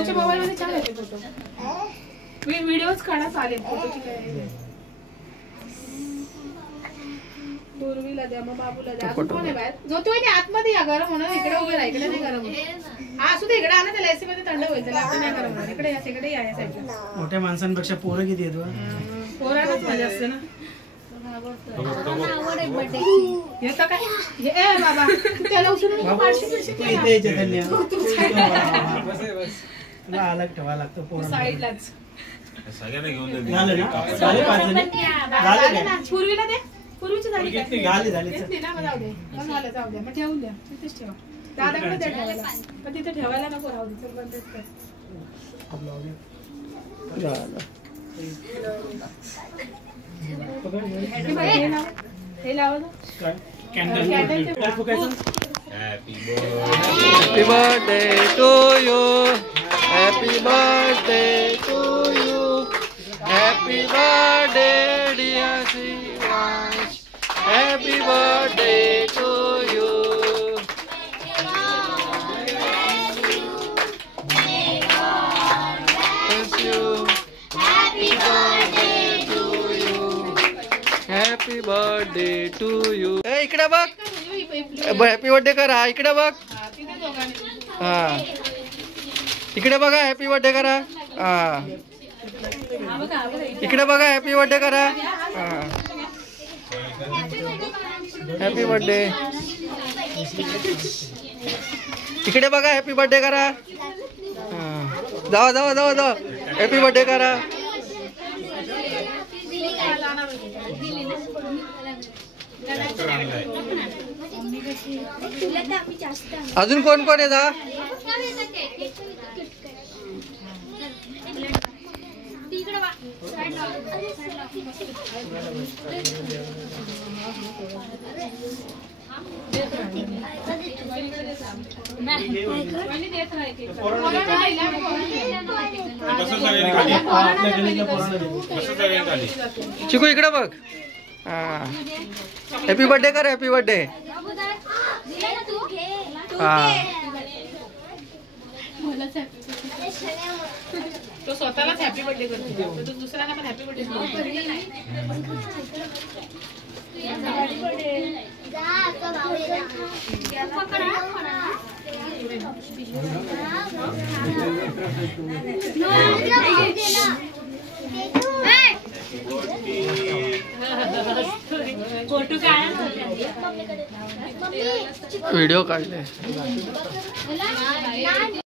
भाऊच्या मोबाईल मध्ये छान येते फोटो. व्हिडिओज काढा चालेल. फोटोची काय पूर्वीला द्या मग बाबूला द्या. कोण आहे बाहेर? जो तू आतमध्ये या गरम म्हणून इकडे उभे राहा. इकडे नाही गरम. हा असू दे इकडे आणा त्याला एसी मध्ये थंड होईल. त्याला नाही गरम होणार. इकडे या तिकडे या साईडला. मोठ्या माणसांपेक्षा पोरं किती येतो? पोरांनाच मजा असते ना. येतं काय? ए बाबा त्याला उचलून पाडशी इथे चैतन्य अलग ठेवा लागतं पोरं साईडलाच. सगळ्यांना घेऊन दे. झालं ना? झाले 5 जण? झाले ना पूर्वीला दे. पूर्वीची झाली काय? झाले घेतली ना मग जाऊ दे. मग झालं जाऊ द्या. मग ठेवून द्या. तिथेच ठेवा. दादाकडे द्या ठेवायला. पण तिथे ठेवायला नको राहू दे. चल बंदच कर. हे लावा ना. Candle फुकायचं. Happy birthday to you. Happy birthday to you. Happy birthday dear Shivash. Happy birthday to you. Bless you. Happy birthday to you. Happy birthday to you. Hey, इकडे बघ. हॅपी बर्थडे करा. इकडे बघ. हा इकडे बघा. हॅपी बर्थडे करा. हा इकडे बघा. हॅपी बर्थडे करा. हा हॅपी बर्थडे. इकडे बघा. हॅपी बर्थडे करा. हा जावा जावा जावा जावा. हॅपी बर्थडे करा. अजून कोण कोण आहे? चिकू इकडे बघ. हा हॅपी बर्थडे कर. Happy birthday. हा तो स्वतःलाच हॅपी बर्थडे करतो. तो दुसऱ्यांना पण हॅपी बर्थडे व्हिडिओ काढले.